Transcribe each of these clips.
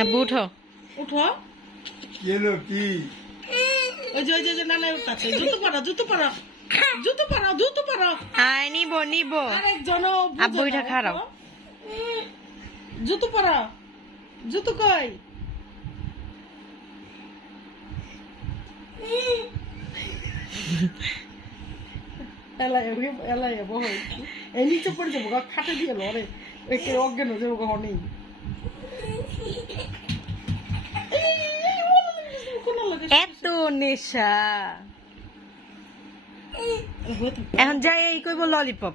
আব্বু উঠো। উঠো। এলো কি? ওই যে ওই যে নানা উঠতেছে। জুতো পরো জুতো পরো। জুতো পরো জুতো পরো। হ্যাঁ নিব নিব। আরেকজন আব্বু, এটা খারাপ। জুতো পরো। জুতো কই? এলাই এলাই বহ এই নিচে পড়ে যাব খাটে দিয়ে লড়ে একে অজ্ঞান হয়ে যাব নেই এত নেশা। এখন যাই এই কইব ললিপপ।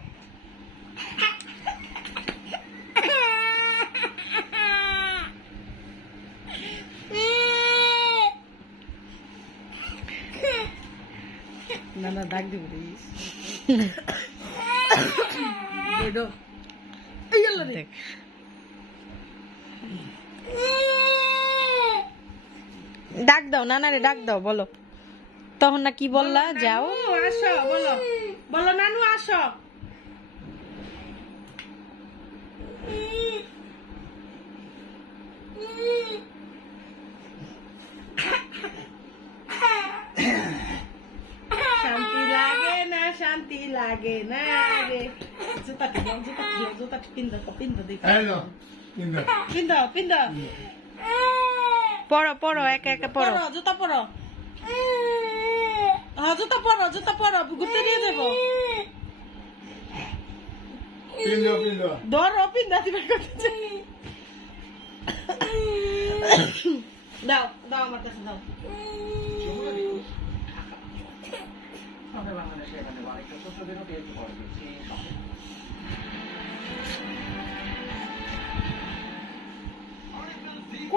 না না ডাক দিব রে বেডো এই আল্লাহ রে দেখ ডাক দাও না না রে ডাক দাও বলো। তখন না কি বললা? যাও। আসো বলো। বলো নানু আসো। শান্তি লাগে না শান্তি লাগে না রে। জুতা টিপাও জুতা টিপাও জুতা পিন্দা পিন্দা কিন্তু পিন্দা পিন্দা পড়ো পড়ো একা একা পড়ো। জুতা পরো হ্যাঁ জুতা পরো জুতা পরো ঘুরতে নিয়ে পিন্দ ধরো পিন্দা দিবে দাও দাও আমার কাছে দাও।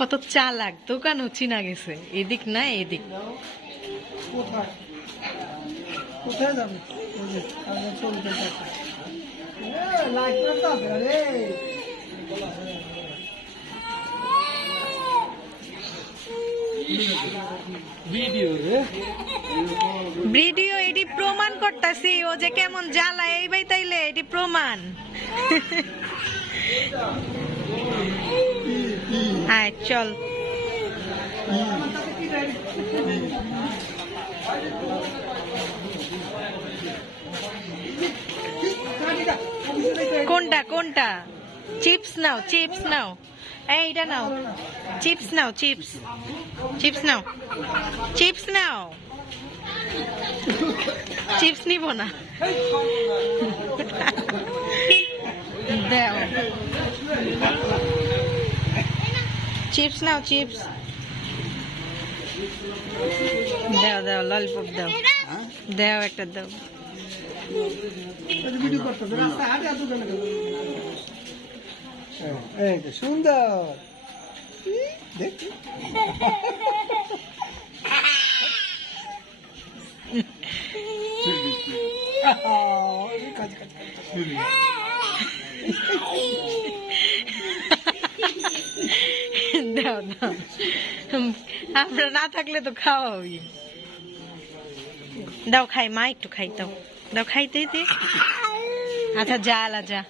কত চালাক দোকানও চিনা গেছে। এদিক না এদিক। কোথায়? কোথায় যাবে? ভিডিও এটি প্রমাণ করতাছি ও যে কেমন জ্বালা এই বাই তাইলে এটি প্রমাণ। হ্যাঁ চল। কোনটা কোনটা? চিপস নাও চিপস নাও। এই, এটা নাও। চিপস নাও, চিপস। চিপস নাও। চিপস নাও। চিপস নিব না। দাও। চিপস নাও চিপস দাও দাও ললিপপ দাও। দাও একটা দাও। ভিডিও করতে হবে রাস্তায় হাঁটে আর দোকানে গেল এই তো সুন্দর দেখ কাজ কাজ দাও দাও আমরা না থাকলে তো খাওয়া হবে দাও খাই, মা একটু খাই, দাও। দাও খাইতে আচ্ছা যা, আলা, যা।